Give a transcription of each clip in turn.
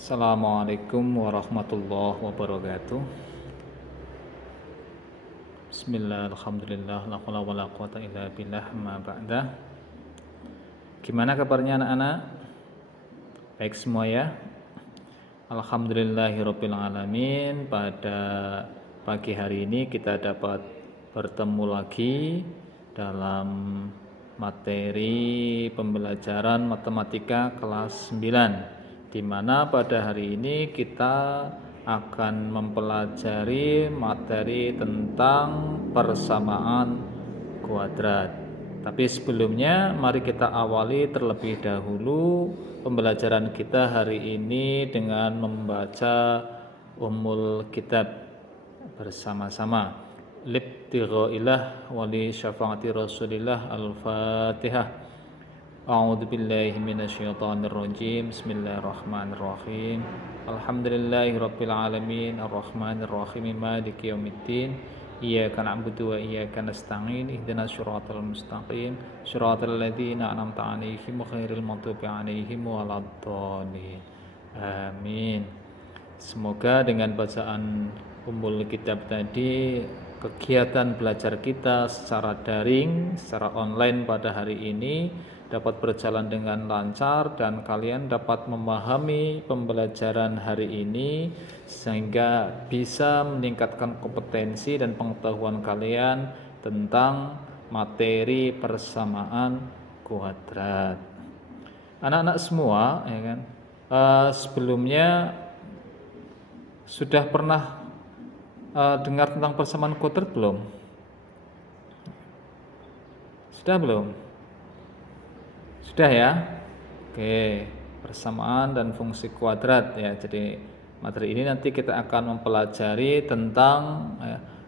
Assalamualaikum warahmatullahi wabarakatuh. Bismillah, alhamdulillah, la haula wala quwata illa billah, ma ba'da. Gimana kabarnya anak-anak? Baik semua ya? Alhamdulillahirabbil alamin. Pada pagi hari ini kita dapat bertemu lagi dalam materi pembelajaran matematika kelas 9, di mana pada hari ini kita akan mempelajari materi tentang persamaan kuadrat. Tapi sebelumnya mari kita awali terlebih dahulu pembelajaran kita hari ini dengan membaca Ummul Kitab bersama-sama. Libtighailah wali syafaati Rasulillah. Al-Fatihah. A'udzu billahi minasyaitonir rajim. Bismillahirrahmanirrahim. Alhamdulillahirabbil alamin arrahmanir rahim maliki yaumiddin. Iyyaka na'budu wa iyyaka nasta'in. Ihdinas siratal mustaqim. Shiratal ladzina an'amta 'alaihim ghairil maghdubi 'alaihim waladdallin. Amin. Semoga dengan bacaan Ummul Kitab tadi kegiatan belajar kita secara daring, secara online pada hari ini dapat berjalan dengan lancar dan kalian dapat memahami pembelajaran hari ini sehingga bisa meningkatkan kompetensi dan pengetahuan kalian tentang materi persamaan kuadrat. Anak-anak semua, ya kan? Sebelumnya sudah pernah dengar tentang persamaan kuadrat belum? Sudah belum? Sudah ya? Oke, persamaan dan fungsi kuadrat ya. Jadi materi ini nanti kita akan mempelajari tentang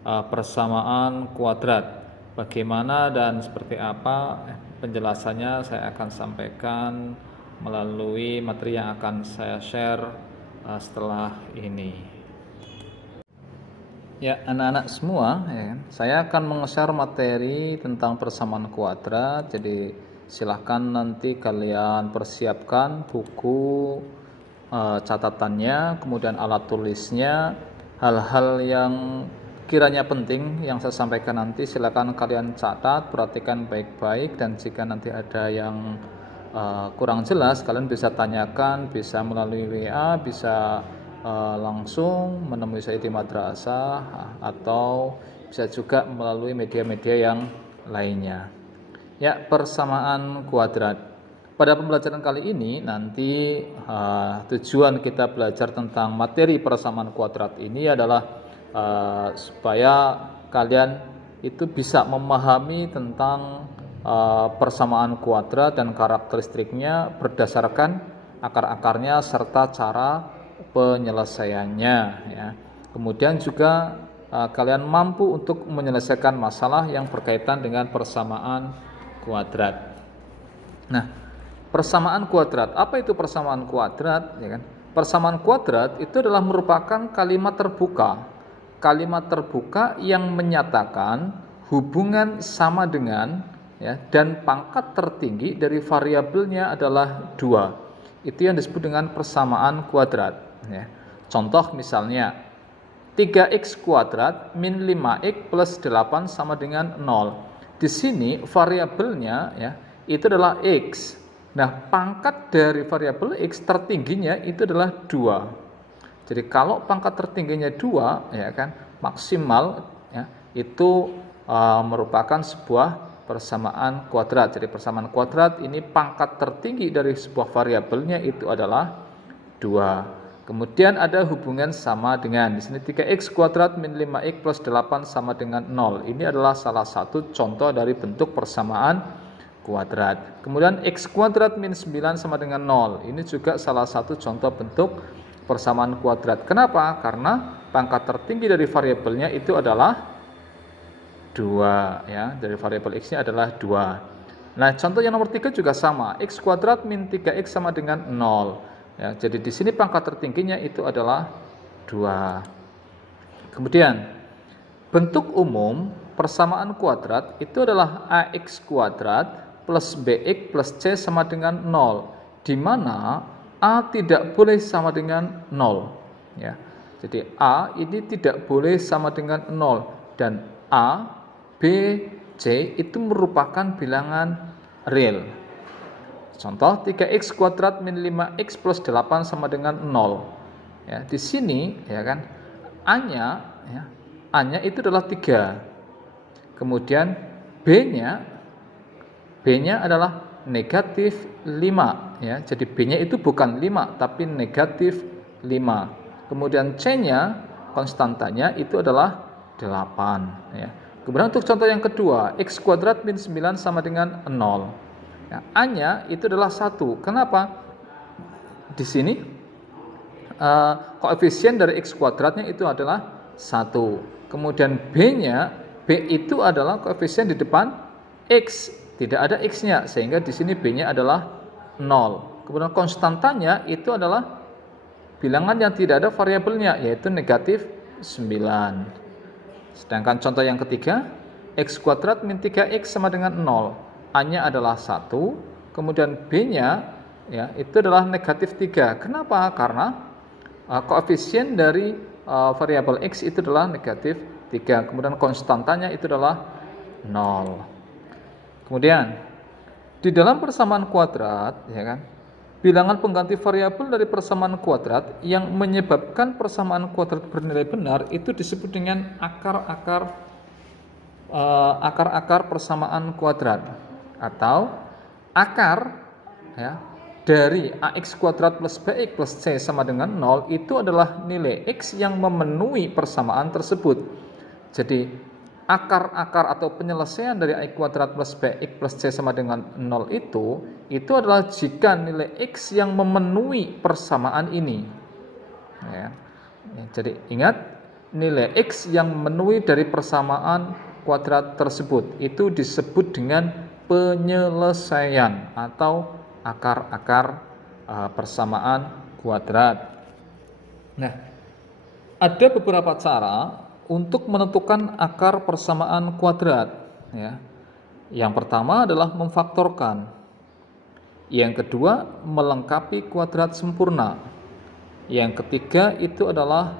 persamaan kuadrat. Bagaimana dan seperti apa penjelasannya saya akan sampaikan melalui materi yang akan saya share setelah ini. Ya, anak-anak semua, ya, saya akan meng-share materi tentang persamaan kuadrat. Jadi silahkan nanti kalian persiapkan buku catatannya, kemudian alat tulisnya, hal-hal yang kiranya penting yang saya sampaikan nanti silahkan kalian catat, perhatikan baik-baik, dan jika nanti ada yang kurang jelas kalian bisa tanyakan, bisa melalui WA, bisa langsung menemui saya di madrasah, atau bisa juga melalui media-media yang lainnya. Ya, persamaan kuadrat. Pada pembelajaran kali ini nanti tujuan kita belajar tentang materi persamaan kuadrat ini adalah supaya kalian itu bisa memahami tentang persamaan kuadrat dan karakteristiknya berdasarkan akar-akarnya serta cara penyelesaiannya ya. Kemudian juga kalian mampu untuk menyelesaikan masalah yang berkaitan dengan persamaan kuadrat. Nah, persamaan kuadrat. Apa itu persamaan kuadrat? Ya kan? Persamaan kuadrat itu adalah merupakan kalimat terbuka. Kalimat terbuka yang menyatakan hubungan sama dengan ya, dan pangkat tertinggi dari variabelnya adalah 2. Itu yang disebut dengan persamaan kuadrat. Ya. Contoh misalnya 3x kuadrat min 5x plus 8 sama dengan 0. Di sini variabelnya ya itu adalah x. Nah, pangkat dari variabel x tertingginya itu adalah 2. Jadi kalau pangkat tertingginya 2 ya kan, maksimal ya, itu merupakan sebuah persamaan kuadrat. Jadi persamaan kuadrat ini pangkat tertinggi dari sebuah variabelnya itu adalah 2. Kemudian ada hubungan sama dengan, di sini 3x kuadrat min 5x plus 8 sama dengan 0. Ini adalah salah satu contoh dari bentuk persamaan kuadrat. Kemudian x kuadrat min 9 sama dengan 0. Ini juga salah satu contoh bentuk persamaan kuadrat. Kenapa? Karena pangkat tertinggi dari variabelnya itu adalah 2 ya. Dari variabel x-nya adalah 2. Nah, contoh yang nomor 3 juga sama. X kuadrat min 3x sama dengan 0. Ya, jadi di sini pangkat tertingginya itu adalah 2. Kemudian bentuk umum persamaan kuadrat itu adalah ax kuadrat plus bx plus c sama dengan 0, di mana A tidak boleh sama dengan 0 ya. Jadi A ini tidak boleh sama dengan 0 dan A, B, C itu merupakan bilangan real. Contoh 3x kuadrat min 5x plus 8 sama dengan 0. Ya, di sini ya kan A-nya ya, A-nya itu adalah 3. Kemudian B-nya adalah negatif 5 ya. Jadi B-nya itu bukan 5 tapi negatif 5. Kemudian C-nya konstantanya itu adalah 8 ya. Kemudian untuk contoh yang kedua, x kuadrat min 9 sama dengan 0. Ya, A-nya itu adalah 1. Kenapa? Di sini koefisien dari x kuadratnya itu adalah 1. Kemudian B itu adalah koefisien di depan x, tidak ada x-nya, sehingga di sini B-nya adalah 0. Kemudian konstantanya itu adalah bilangan yang tidak ada variabelnya, yaitu negatif 9. Sedangkan contoh yang ketiga, x kuadrat min 3x sama dengan 0. A-nya adalah 1, kemudian B-nya ya, itu adalah negatif 3. Kenapa? Karena koefisien dari variabel x itu adalah negatif 3. Kemudian konstantanya itu adalah 0. Kemudian di dalam persamaan kuadrat ya kan, bilangan pengganti variabel dari persamaan kuadrat yang menyebabkan persamaan kuadrat bernilai benar itu disebut dengan akar-akar persamaan kuadrat, atau akar ya, dari ax kuadrat plus bx plus c sama dengan 0 itu adalah nilai x yang memenuhi persamaan tersebut. Jadi akar-akar atau penyelesaian dari ax kuadrat plus bx plus c sama dengan 0 itu adalah jika nilai x yang memenuhi persamaan ini ya. Jadi ingat, nilai x yang memenuhi dari persamaan kuadrat tersebut itu disebut dengan penyelesaian atau akar-akar persamaan kuadrat. Nah, ada beberapa cara untuk menentukan akar persamaan kuadrat ya. Yang pertama adalah memfaktorkan. Yang kedua, melengkapi kuadrat sempurna. Yang ketiga itu adalah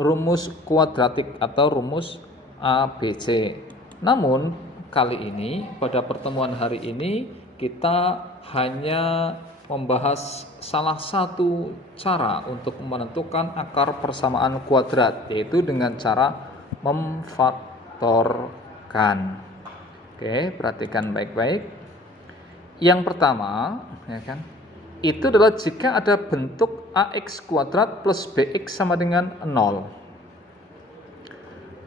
rumus kuadratik atau rumus ABC. Namun kali ini, pada pertemuan hari ini, kita hanya membahas salah satu cara untuk menentukan akar persamaan kuadrat, yaitu dengan cara memfaktorkan. Oke, perhatikan baik-baik. Yang pertama, ya kan, itu adalah jika ada bentuk ax kuadrat plus bx sama dengan 0.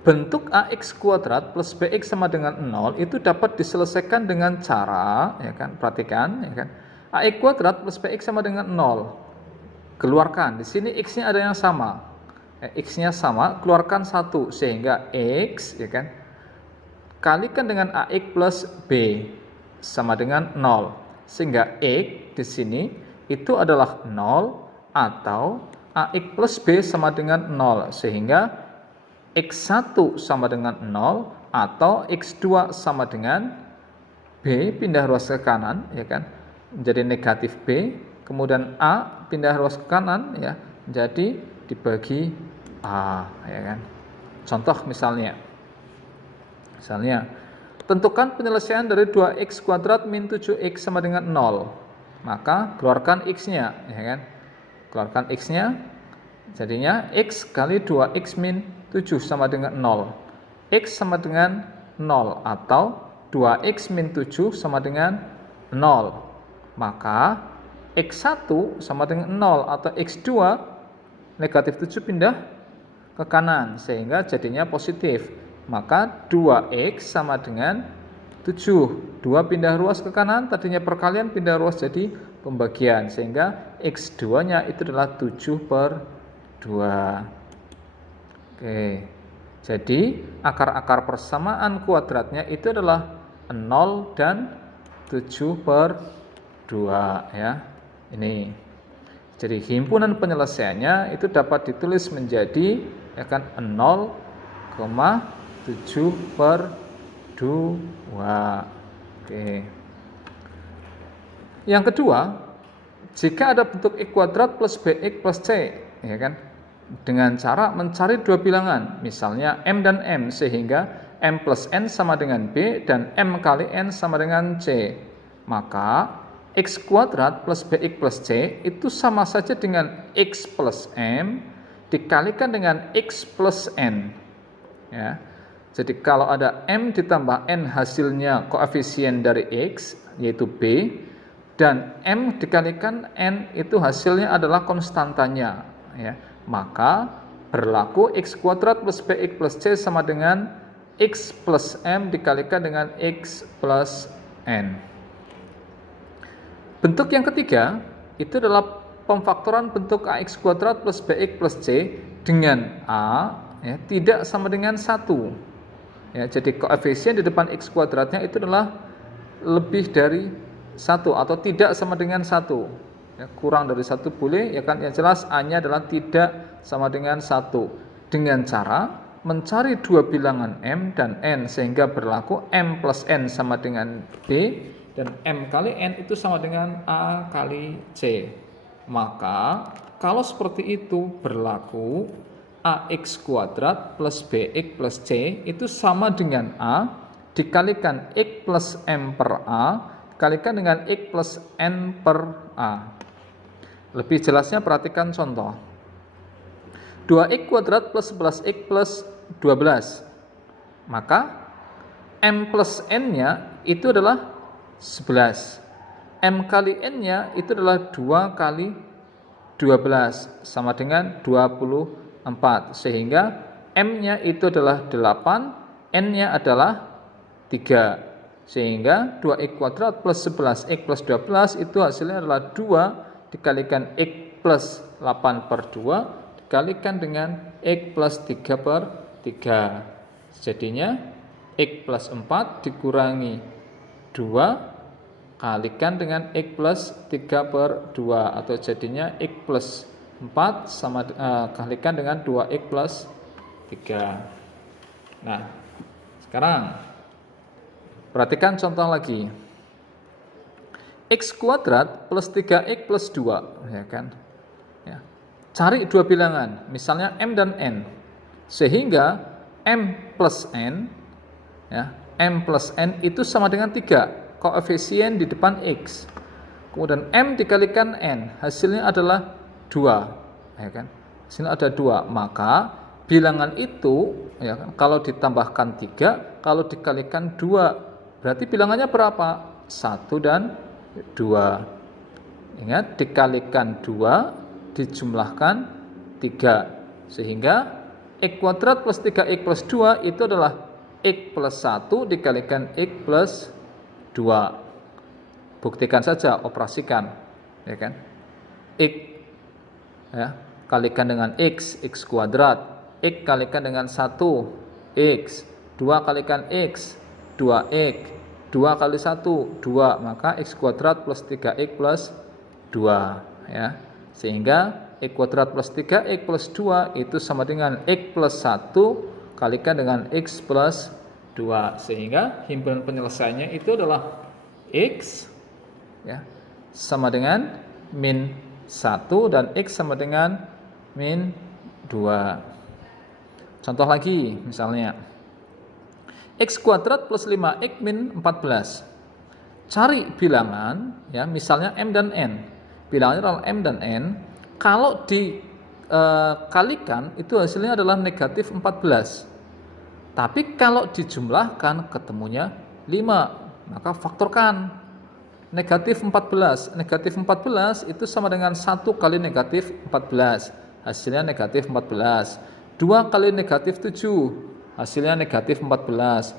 Bentuk ax kuadrat plus bx sama dengan 0 itu dapat diselesaikan dengan cara, ya kan, perhatikan, ya kan, ax kuadrat plus bx sama dengan 0. Keluarkan, di sini x-nya ada yang sama, x-nya sama, keluarkan 1 sehingga x, ya kan, kalikan dengan ax plus b sama dengan 0, sehingga x di sini itu adalah 0 atau ax plus b sama dengan 0, sehingga x1 sama dengan 0 atau x2 sama dengan b pindah ruas ke kanan, ya kan, menjadi negatif b, kemudian a pindah ruas ke kanan, ya, jadi dibagi a, ya kan. Contoh misalnya tentukan penyelesaian dari 2x kuadrat min 7x sama dengan 0. Maka keluarkan x-nya, ya kan? Keluarkan x-nya, jadinya x kali 2x min 7 sama dengan 0. X sama dengan 0 atau 2x min 7 sama dengan 0. Maka x1 sama dengan 0 atau x2 negatif 7 pindah ke kanan sehingga jadinya positif. Maka 2x sama dengan 7. 2 pindah ruas ke kanan, tadinya perkalian pindah ruas jadi pembagian, sehingga x2 nya itu adalah 7/2. Oke, jadi akar-akar persamaan kuadratnya itu adalah 0 dan 7/2 ya. Ini. Jadi himpunan penyelesaiannya itu dapat ditulis menjadi ya kan 0,7/2. Oke. Yang kedua, jika ada bentuk x kuadrat plus bx plus c, ya kan, dengan cara mencari dua bilangan, misalnya m dan n, sehingga m plus n sama dengan b dan m kali n sama dengan c, maka x kuadrat plus bx plus c itu sama saja dengan x plus m dikalikan dengan x plus n. Ya. Jadi kalau ada m ditambah n hasilnya koefisien dari x, yaitu b, dan m dikalikan n itu hasilnya adalah konstantanya, ya, maka berlaku x kuadrat plus bx plus c sama dengan x plus m dikalikan dengan x plus n. Bentuk yang ketiga itu adalah pemfaktoran bentuk ax kuadrat plus bx plus c dengan a, ya, tidak sama dengan 1. Ya, jadi koefisien di depan x kuadratnya itu adalah lebih dari 1 atau tidak sama dengan 1. Ya, kurang dari 1 boleh, ya kan, yang jelas a-nya adalah tidak sama dengan 1. Dengan cara mencari dua bilangan m dan n sehingga berlaku m plus n sama dengan b dan m kali n itu sama dengan a kali c. Maka kalau seperti itu berlaku ax kuadrat plus bx plus c itu sama dengan a dikalikan x plus m per a dikalikan dengan x plus n per a. Lebih jelasnya perhatikan contoh. 2x kuadrat plus 11x plus 12. Maka m plus n-nya itu adalah 11. M kali n-nya itu adalah 2 kali 12 sama dengan 24. Sehingga m-nya itu adalah 8, n-nya adalah 3. Sehingga 2x kuadrat plus 11x plus 12 itu hasilnya adalah 2 dikalikan x plus 8 per 2 dikalikan dengan x plus 3 per 3. Jadinya x plus 4 dikurangi 2 kalikan dengan x plus 3 per 2 atau jadinya x plus 4 sama kalikan dengan 2x plus 3. Nah, sekarang perhatikan contoh lagi. X kuadrat plus 3x plus 2, ya kan? Ya. Cari dua bilangan, misalnya m dan n. Sehingga m plus n, ya, m plus n itu sama dengan 3. Koefisien di depan x, kemudian m dikalikan n, hasilnya adalah 2, ya kan? Hasilnya ada 2, maka bilangan itu, ya kan, kalau ditambahkan 3, kalau dikalikan 2, berarti bilangannya berapa? 1 dan 2. Ingat, dikalikan 2 dijumlahkan 3, sehingga x kuadrat plus 3x plus 2 itu adalah x plus 1 dikalikan x plus 2. Buktikan saja, operasikan, ya kan? X, ya, kalikan dengan x kuadrat, x kalikan dengan 1 x, 2 kalikan x 2x, 2 kali 1 2, maka x kuadrat plus 3x plus 2, ya. Sehingga x kuadrat plus 3x plus 2 itu sama dengan x plus 1 kalikan dengan x plus 2, sehingga himpunan penyelesaiannya itu adalah x, ya, sama dengan min 1 dan x sama dengan min 2. Contoh lagi, misalnya x kuadrat plus 5x min 14. Cari bilangan, ya, misalnya m dan n. Bilangannya adalah m dan n. Kalau dikalikan itu hasilnya adalah negatif 14. Tapi kalau dijumlahkan ketemunya 5, maka faktorkan. Negatif 14. Negatif 14 itu sama dengan 1 kali negatif 14. Hasilnya negatif 14. 2 kali negatif 7. Hasilnya negatif 14.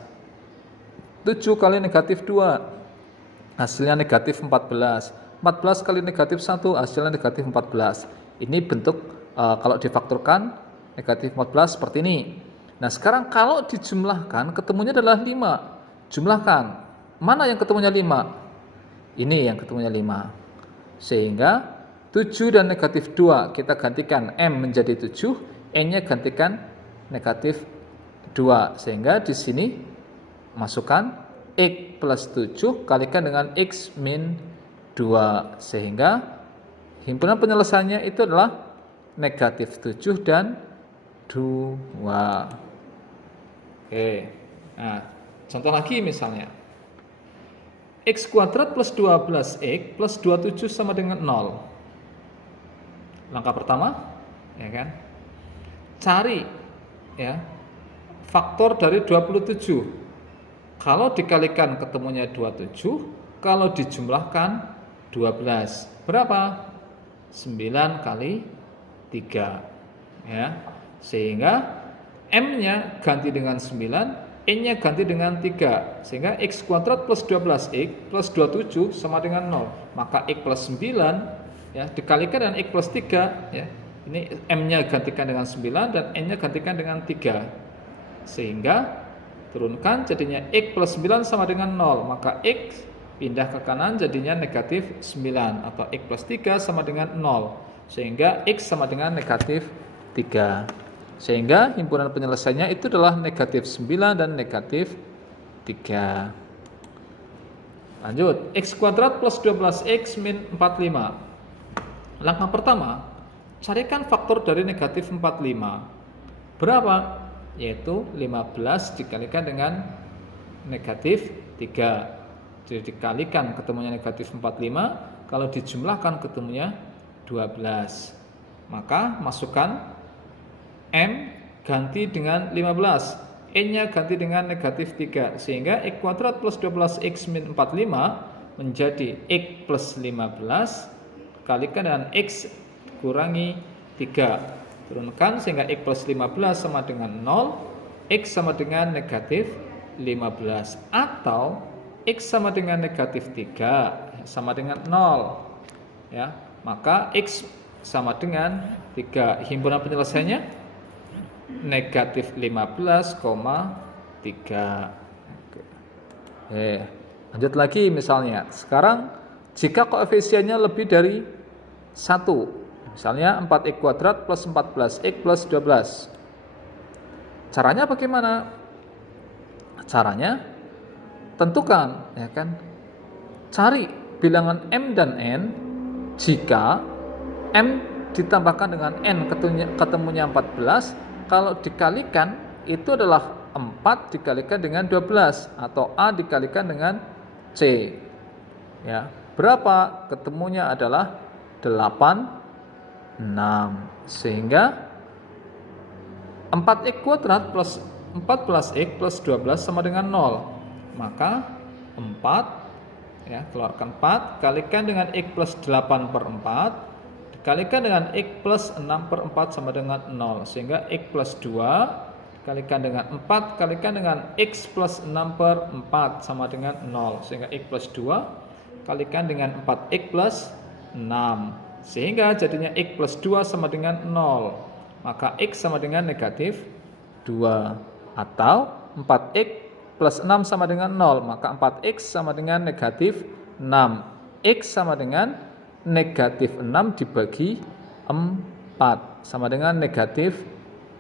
7 kali negatif 2. Hasilnya negatif 14. 14 kali negatif 1. Hasilnya negatif 14. Ini bentuk kalau difaktorkan negatif 14 seperti ini. Nah, sekarang kalau dijumlahkan ketemunya adalah 5. Jumlahkan. Mana yang ketemunya 5? Ini yang ketemunya 5. Sehingga 7 dan negatif 2 kita gantikan m menjadi 7, n-nya gantikan negatif 2. Sehingga di sini masukkan x plus 7 kalikan dengan x min 2. Sehingga himpunan penyelesaiannya itu adalah negatif 7 dan 2. Oke. Nah, contoh lagi misalnya. X kuadrat plus 12X plus 27 sama dengan 0. Langkah pertama, ya kan? Cari ya faktor dari 27. Kalau dikalikan ketemunya 27, kalau dijumlahkan 12. Berapa? 9 kali 3. Ya. Sehingga M-nya ganti dengan 9, N-nya ganti dengan 3, sehingga X kuadrat plus 12X plus 27 sama dengan 0. Maka X plus 9 ya, dikalikan dengan X plus 3 ya. Ini M-nya gantikan dengan 9 dan N-nya gantikan dengan 3. Sehingga turunkan jadinya X plus 9 sama dengan 0. Maka X pindah ke kanan jadinya negatif 9, atau X plus 3 sama dengan 0. Sehingga X sama dengan negatif 3. Sehingga himpunan penyelesaiannya itu adalah negatif 9 dan negatif 3. Lanjut, X kuadrat plus 12X min 45. Langkah pertama, carikan faktor dari negatif 45. Berapa? Yaitu 15 dikalikan dengan negatif 3. Jadi dikalikan ketemunya negatif 45, kalau dijumlahkan ketemunya 12. Maka masukkan M ganti dengan 15, N-nya ganti dengan negatif 3, sehingga X kuadrat plus 12X min 45 menjadi X plus 15 kalikan dengan X kurangi 3. Turunkan sehingga X plus 15 sama dengan 0, X sama dengan negatif 15, atau X sama dengan negatif 3 sama dengan 0 ya. Maka X sama dengan 3. Himpunan penyelesaiannya negatif 15,3. Lanjut lagi misalnya. Sekarang jika koefisiennya lebih dari 1, misalnya 4x kuadrat plus 14x plus 12. Caranya bagaimana? Caranya tentukan, ya kan? Cari bilangan M dan N jika M ditambahkan dengan N ketemunya 14, kalau dikalikan itu adalah 4 dikalikan dengan 12, atau A dikalikan dengan C. Ya, berapa? Ketemunya adalah 86. Sehingga 4x kuadrat plus 14x plus 12 sama dengan 0. Maka 4 ya, keluarkan 4 kalikan dengan X plus 8 per 4 dikalikan dengan X plus 6 per 4 sama dengan 0, sehingga X plus 2 kalikan dengan 4 kalikan dengan X plus 6 per 4 sama dengan 0, sehingga X plus 2 kalikan dengan 4X plus 6, sehingga jadinya X plus 2 sama dengan 0. Maka X sama dengan negatif 2, atau 4X plus 6 sama dengan 0, maka 4X sama dengan negatif 6. X sama dengan negatif 6 dibagi 4 sama dengan negatif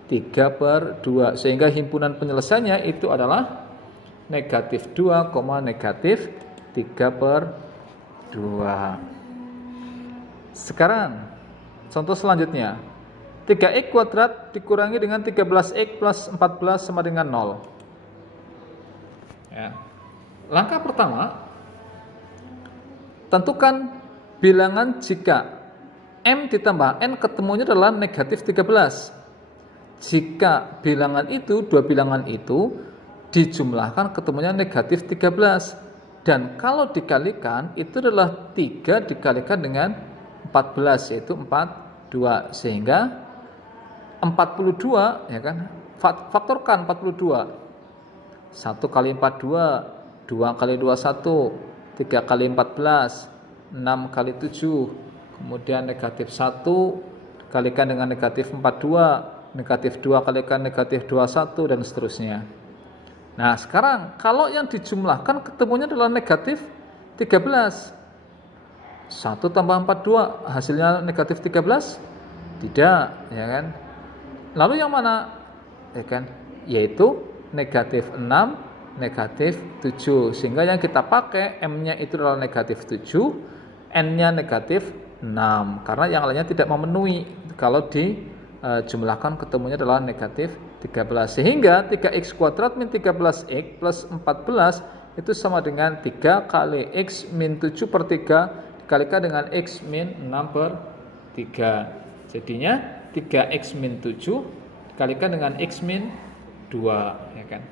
3 per 2. Sehingga himpunan penyelesaiannya itu adalah negatif 2, negatif 3 per 2. Sekarang contoh selanjutnya. 3x kuadrat dikurangi dengan 13x plus 14 sama dengan 0. Ya. Langkah pertama, tentukan bilangan jika M ditambah N ketemunya adalah negatif 13. Jika bilangan itu, dua bilangan itu dijumlahkan ketemunya negatif 13. Dan kalau dikalikan itu adalah 3 dikalikan dengan 14, yaitu 42. Sehingga 42 ya kan, faktorkan 42. 1 kali 42, 2 kali 21, 3 kali 14, 6 kali 7, kemudian negatif 1 dikalikan dengan negatif 42, negatif 2 kalikan negatif 21, dan seterusnya. Nah sekarang kalau yang dijumlahkan ketemunya adalah negatif 13. 1 tambah 42 hasilnya negatif 13? Tidak, ya kan? Lalu yang mana? Ya kan? Yaitu negatif 6, negatif 7. Sehingga yang kita pakai M-nya itu adalah negatif 7, N-nya negatif 6. 6 karena yang lainnya tidak memenuhi. Kalau dijumlahkan ketemunya adalah negatif 13, sehingga 3x kuadrat min 13x plus 14 itu sama dengan 3 kali x min 7 per 3 dikalikan dengan x min 6 per 3. Jadinya 3x min 7 dikalikan dengan x min 2, ya kan.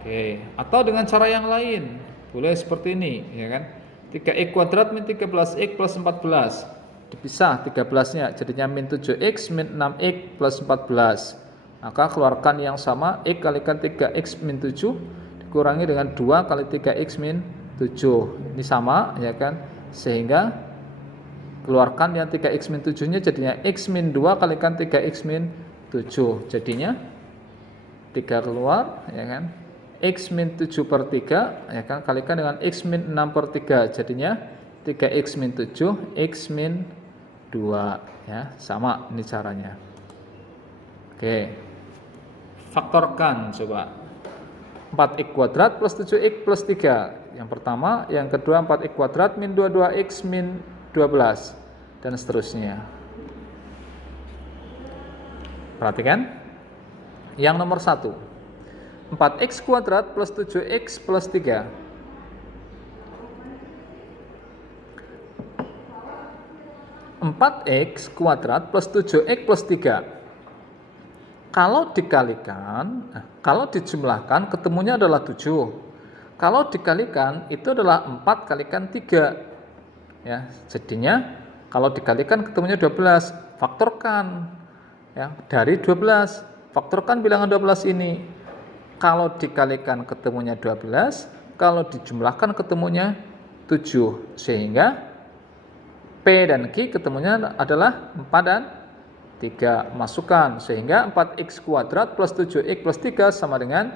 Oke, atau dengan cara yang lain boleh seperti ini, ya kan. 3x kuadrat min 13x plus 14 dipisah 13-nya, jadinya min 7x min 6x plus 14. Maka keluarkan yang sama, x kalikan 3x min 7 dikurangi dengan 2 kali 3x min 7. Ini sama, ya kan. Sehingga keluarkan yang 3x min 7-nya, jadinya x min 2 kalikan 3x min 7. Jadinya 3 keluar, ya kan. X min 7 per 3, ya kan, kalikan dengan x min 6 per 3, jadinya 3x min 7 x min 2, ya, sama ini caranya. Oke, faktorkan coba. 4x kuadrat plus 7x plus 3 yang pertama, yang kedua 4x kuadrat min 22x min 12 dan seterusnya. Perhatikan yang nomor 1, 4x kuadrat plus 7x plus 3. 4x kuadrat plus 7x plus 3. Kalau dikalikan, kalau dijumlahkan ketemunya adalah 7. Kalau dikalikan itu adalah 4 kalikan 3. Ya, jadinya kalau dikalikan ketemunya 12. Faktorkan ya dari 12. Faktorkan bilangan 12 ini. Kalau dikalikan ketemunya 12, kalau dijumlahkan ketemunya 7, sehingga P dan Q ketemunya adalah 4 dan 3. Masukkan, sehingga 4x kuadrat plus 7x plus 3 sama dengan,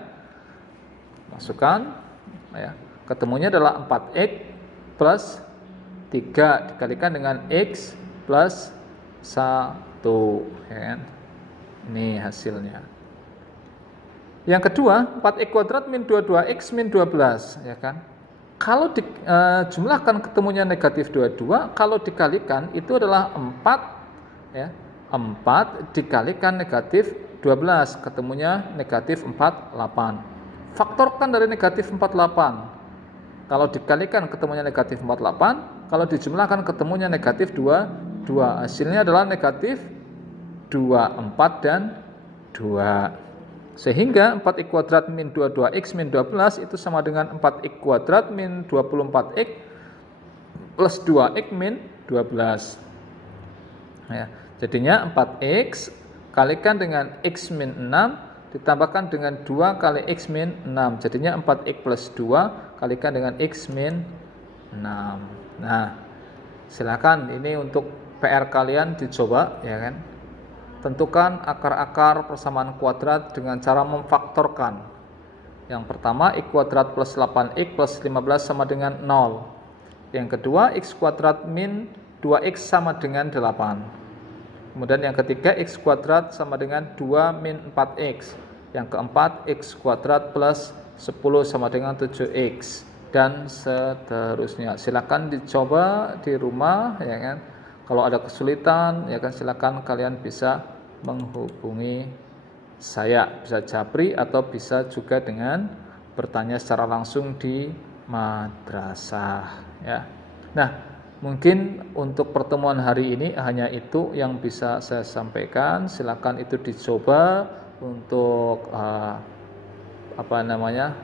masukkan, ya, ketemunya adalah 4x plus 3 dikalikan dengan x plus 1, ya kan? Ini hasilnya. Yang kedua, 4x kuadrat min 22x min 12, ya kan. Kalau dijumlahkan ketemunya negatif 22, kalau dikalikan itu adalah 4, ya. 4 dikalikan negatif 12, ketemunya negatif 48. Faktorkan dari negatif 48. Kalau dikalikan ketemunya negatif 48, kalau dijumlahkan ketemunya negatif 22. Hasilnya adalah negatif 24 dan 2. Sehingga 4x kuadrat min 22x min 12 itu sama dengan 4x kuadrat min 24x plus 2x min 12. Ya, jadinya 4x kalikan dengan x min 6 ditambahkan dengan 2 kali x min 6. Jadinya 4x plus 2 kalikan dengan x min 6. Nah, silakan ini untuk PR kalian dicoba, ya kan. Tentukan akar-akar persamaan kuadrat dengan cara memfaktorkan. Yang pertama, x kuadrat plus 8x plus 15 sama dengan 0. Yang kedua, x kuadrat min 2x sama dengan 8. Kemudian yang ketiga, x kuadrat sama dengan 2 min 4x. Yang keempat, x kuadrat plus 10 sama dengan 7x. Dan seterusnya. Silakan dicoba di rumah, ya kan. Kalau ada kesulitan, ya kan, silakan kalian bisa menghubungi saya, bisa japri atau bisa juga dengan bertanya secara langsung di madrasah, ya. Nah, mungkin untuk pertemuan hari ini hanya itu yang bisa saya sampaikan. Silakan itu dicoba untuk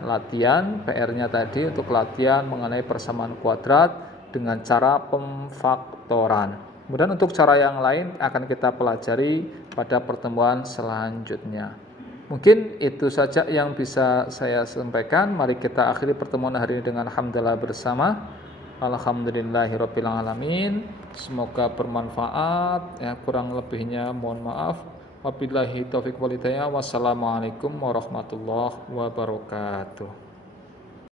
latihan PR-nya tadi, untuk latihan mengenai persamaan kuadrat dengan cara pemfaktoran. Kemudian untuk cara yang lain akan kita pelajari pada pertemuan selanjutnya. Mungkin itu saja yang bisa saya sampaikan. Mari kita akhiri pertemuan hari ini dengan hamdalah bersama. Alhamdulillahirabbil alamin. Semoga bermanfaat. Ya, kurang lebihnya mohon maaf. Wabillahi taufiq wal hidayah. Wassalamualaikum warahmatullahi wabarakatuh.